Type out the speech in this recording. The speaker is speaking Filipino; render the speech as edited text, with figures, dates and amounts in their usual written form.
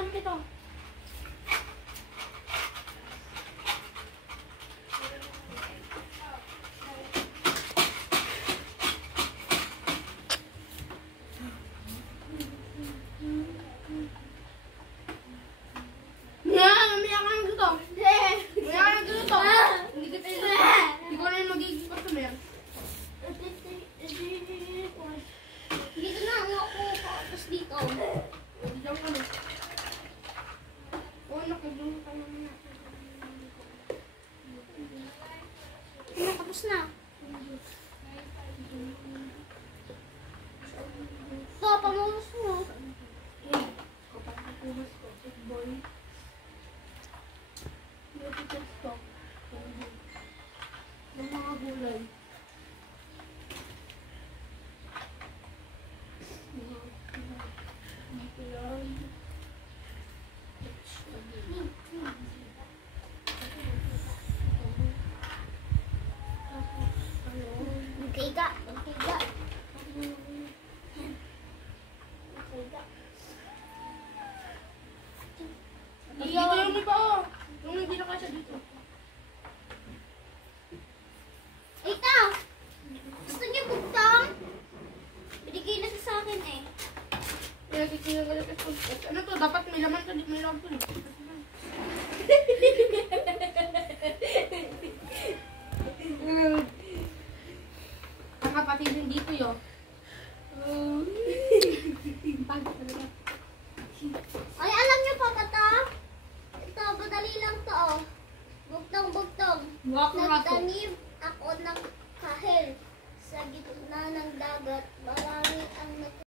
umiyakan kita. Umiyakan kita. Umiyakan kita. Hindi kita hindi ko na yung magiging customer. Dito na ako tapos dito. Diyan ka na. Oh, nakagulong ka naman na. Tapos na. So, pamulos mo. Kapag nakumas ko, boy. Hindi ko stop. Ng mga gulay. Magkaiga. Dito yung iba oh. Yung hindi na kasya dito. Ito! Gusto niyo bugtong? Binigay na sa akin eh. Kaya kikinig ka lang. Ano to? Dapat may laman ka. May laman ka. Ang kapatid yung dito yun. Ay, alam niyo pa ba ito? Ito, madali lang to oh. Bugtong. Nagtanim ako ng kahel sa gitna ng dagat. Marami ang